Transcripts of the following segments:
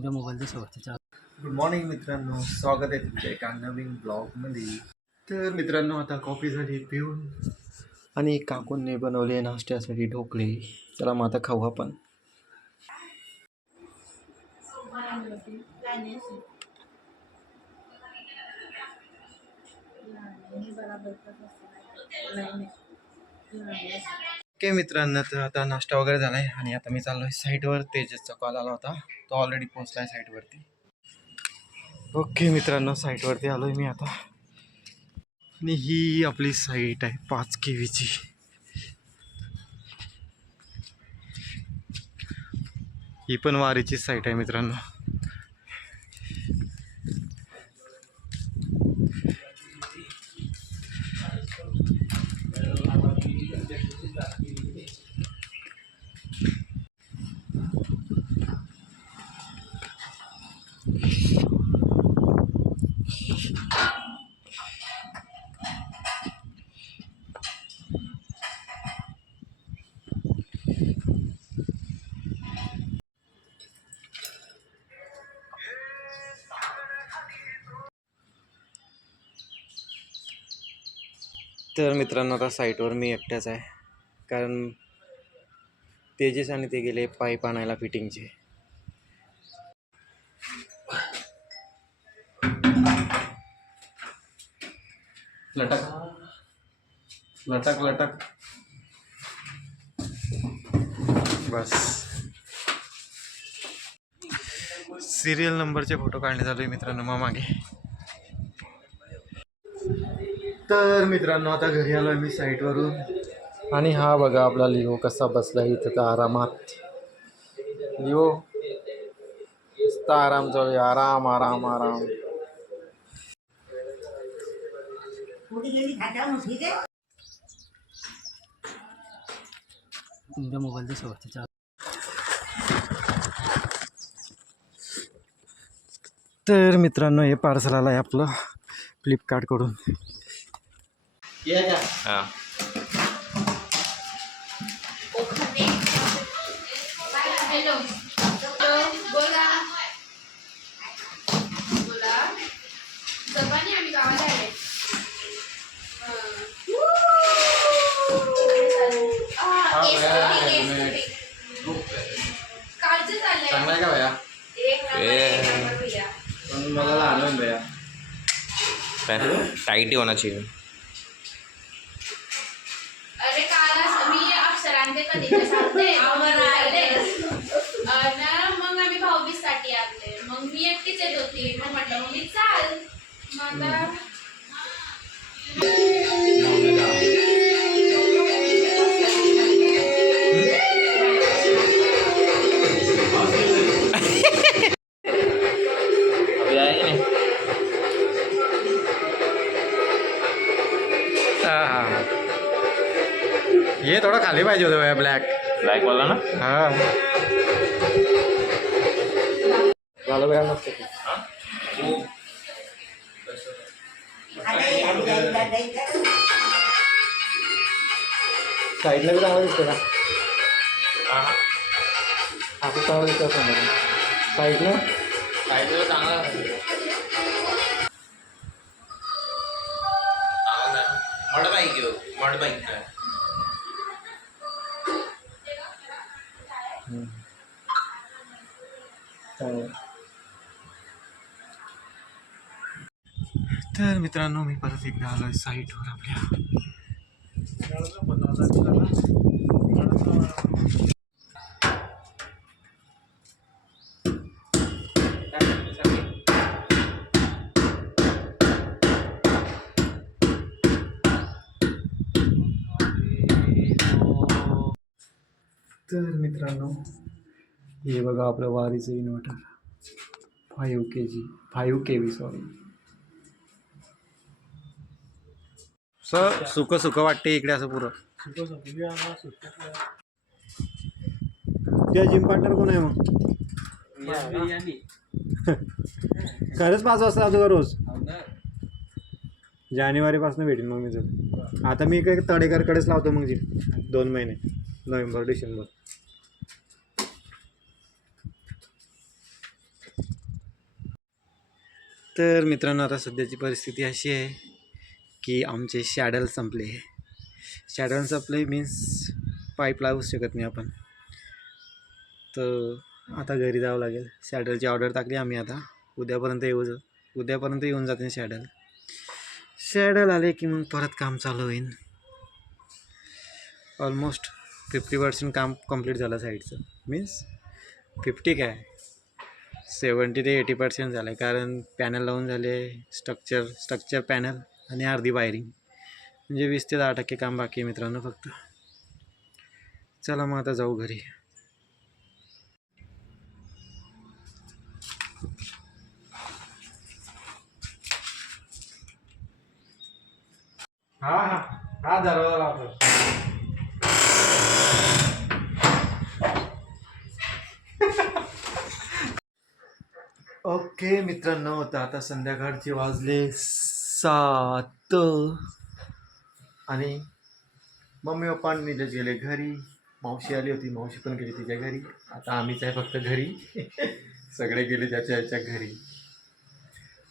तुमच्या मोबाईलच्या शेवटच्या गुड मॉर्निंग मित्रांनो, स्वागत आहे तुमच्या एका नवीन ब्लॉगमध्ये. तर मित्रांनो, आता कॉफी झाली पिऊन आणि काकूंनी बनवले नाश्त्यासाठी ढोकळे. चला मग आता खाऊ आपण. ओके मित्रांनो, तर आता नाश्ता वगैरे झाला आहे आणि आता मी चाललो आहे साईटवर. तेजसचा कॉल आला होता, तो ऑलरेडी पोहोचला आहे साईटवरती. ओके मित्रांनो, साईटवरती आलो आहे मी आता आणि ही आपली साईट आहे 5 KVची. ही पण वारीची साईट आहे मित्रांनो. तर मित्रांनो, आता साईटवर मी एकट्याच आहे, कारण तेजस आणि ते गेले पाईप आणायला फिटिंगचे. लटक लटक लटक बस. सिरियल नंबरचे फोटो काढले चालू आहे मित्रांनो मग मागे. तर मित्रांनो, आता घरी आलो आहे मी साईटवरून आणि हा बघा आपला लिओ कसा बसला इथं तर आरामात. लिओ नुसता आराम चालू आहे, आराम आराम आराम. तुमच्या मोबाईलच्या शेवटच्या तर मित्रांनो, हे पार्सल आलं आहे आपलं फ्लिपकार्टकडून. हां चांगला आहे का भैया? मला लहान होईल भैया. टाइट होना चाहिए. अरे काल मी अक्षरांचे कधी सांगते मग आम्ही भाऊबीज साठी आले. मग मी एकटीच येत होती. मग म्हटलं मग मी चाल. मग ये थोडा खाली पाहिजे होतं भैया. ब्लॅक वाला ना. हां झालं भैया मस्त. साईडला बी चांगलं दिसतं का? असं चांगलं दिसतं समोर साईडला. साईडला चांगला मड बाईक घेऊ. मड बाईक तर मित्रांनो, मी परत एकदा आलो आहे साईटवर आपल्या. तर मित्रांनो, हे बघा आपलं वारीचं इन्व्हर्टर 5 kV सॉरी. सुक सुक वाटते इकडे असं पुरं. त्या जिम पार्टनर कोण आहे मग? खरंच 5 वाजता जातो का रोज? जानेवारीपासून भेटेन मग मी. जर आता मी काही तडेकरकडेच लावतो मग जिम 2 महिने, नोव्हेंबर डिसेंबर. तर मित्रांनो आता सध्याची परिस्थिती अशी आहे की आमचे शॅडल संपले. शॅडल संपले मीन्स पाईप लावू शकत नाही आपण. तर आता घरी जावं लागेल. शॅडलची ऑर्डर टाकली आम्ही आता. उद्यापर्यंत येऊन जाते शॅडल. शॅडल आले की मग परत काम चालू होईल. ऑलमोस्ट 50% काम कंप्लीट झालं साईडचं. मीन्स 50 काय 70 ते 80% झालं आहे. कारण पॅनल लावून झाले, स्ट्रक्चर पॅनल आणि अर्धी वायरिंग. म्हणजे 20 ते 10% काम बाकी आहे मित्रांनो फक्त. चला मग आता जाऊ घरी. हा दरवाजा लावतो. ओके मित्रांनो, तर आता संध्याकाळचे वाजले 7 आणि मम्मी पप्पा आणि नीरज गेले घरी. मावशी आली होती, मावशी पण गेली तिच्या घरी. आता आम्हीच आहे फक्त घरी. सगळे गेले त्याच्या घरी.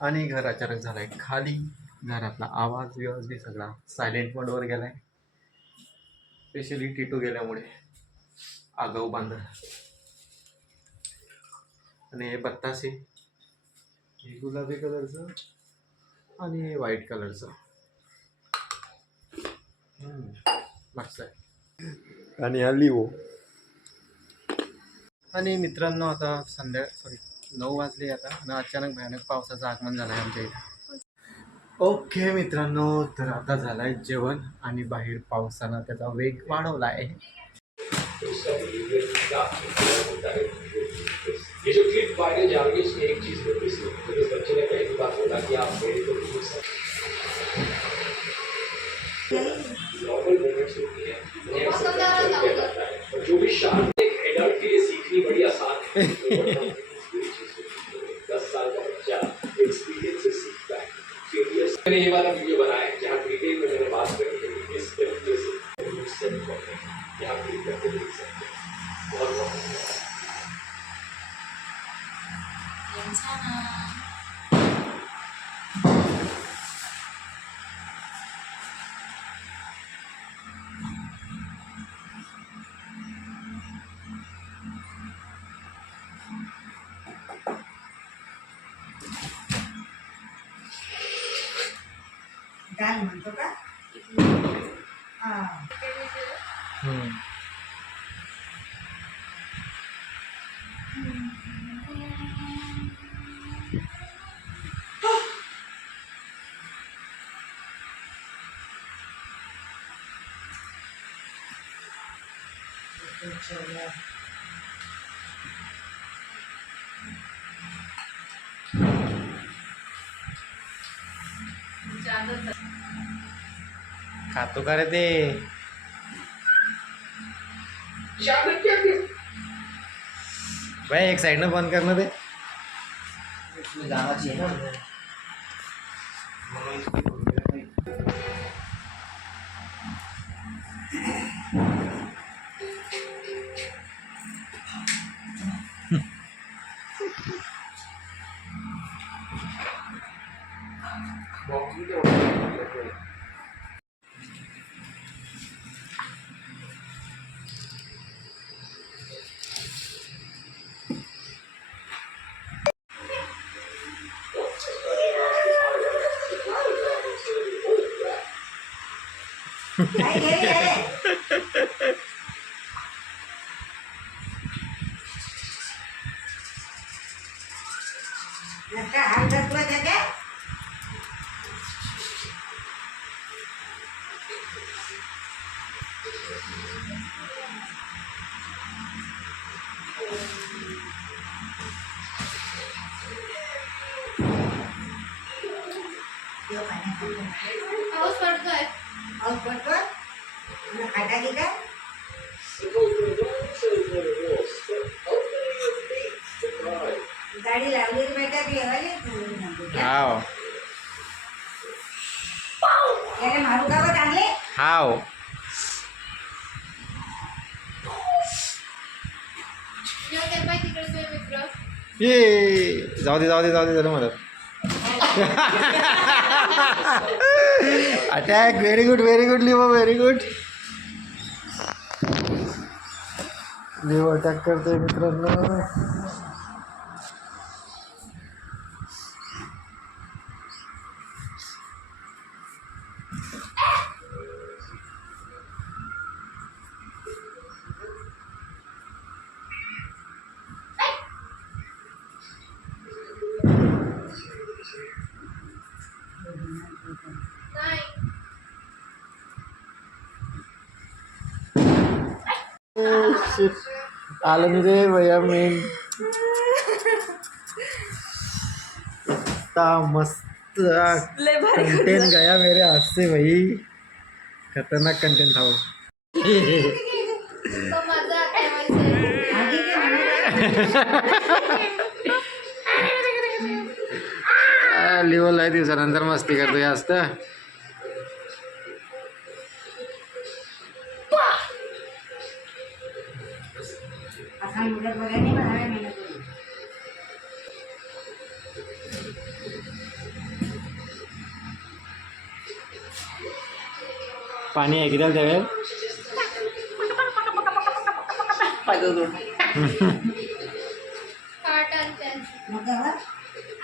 आणि घर अचानक झालं आहे खाली. घरातला आवाज बी सगळा सायलेंट मोडवर गेला आहे. स्पेशली टिटू गेल्यामुळे. आगाऊ बांधर आणि हे बत्तासे, हे गुलाबी कलरचं आणि हे व्हाईट कलरचं. मस्त आहे. आणि हा लिओ. आणि मित्रांनो आता 9 वाजले आता आणि अचानक भयानक पावसाचं आगमन झालं आहे आमच्या इथे. ओके मित्रांनो, तर आता झालं आहे जेवण आणि बाहेर पावसानं त्याचा वेग वाढवला आहे. ये जो क्लिप वायरल जा रही है इसमें एक चीज नोटिस की तो इस बच्चे ने पहली बात बोला कि आप मेरे को नॉर्मल मोमेंट्स होती है और जो भी शार्प एक एडल्ट के लिए सीखनी बड़ी आसान है. 10 साल का बच्चा एक्सपीरियंस से सीखता है. मैंने ये वाला वीडियो बनाया है जहाँ डिटेल में मैंने बात करी है इस तरीके से यहाँ क्लिक करके देख सकते हैं. बहुत 괜찮아. काय म्हणतो का? खातो का रे ते? भाई एक साइड में बंद करना दे. गावाची आहे ना. काय घे रे? नका हाल करतो त्याचे. पाऊस पडतोय. पाऊस पडतो. खाटा की काय? गाडी लावली बेटा देवाली. हाव याने मारू का बा चांगले? हाव. तिकडे मित्र. ये जाऊ दे झालं मला. Attack. Very good Leo, very good. Leo attack करतोय मित्रांनो. नाही. आलं मी रे भैया मेन. इतना मस्त कंटेंट गया मेरे हाथ से भाई. खतरनाक कंटेंट था वो. तो मजा आता है वैसे. आधी ते म्हणाले, लिओ लय दिवसानंतर मस्ती करतो जास्त. असा मुलं बघायला नाही म्हणाले मेहनत करून. पाणी आहे किती त्यावेळेस. खाट आणते मग गावात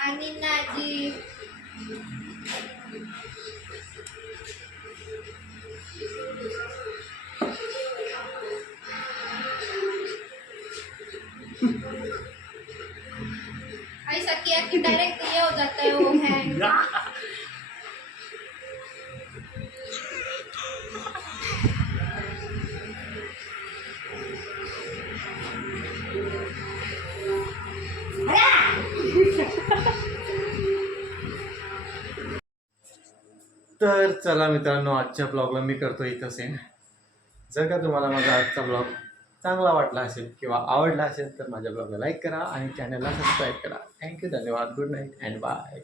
आणि नाजी. ऐसा किया कि डायरेक्ट ये हो जाता है वो हैंग. तर चला मित्रांनो, आजच्या ब्लॉगला मी करतो इथं सेंड. जर का तुम्हाला माझा आजचा ब्लॉग चांगला वाटला असेल किंवा आवडला असेल तर माझ्या ब्लॉगला लाईक करा आणि चॅनलला सबस्क्राईब करा. थँक्यू, धन्यवाद, गुड नाईट अँड बाय.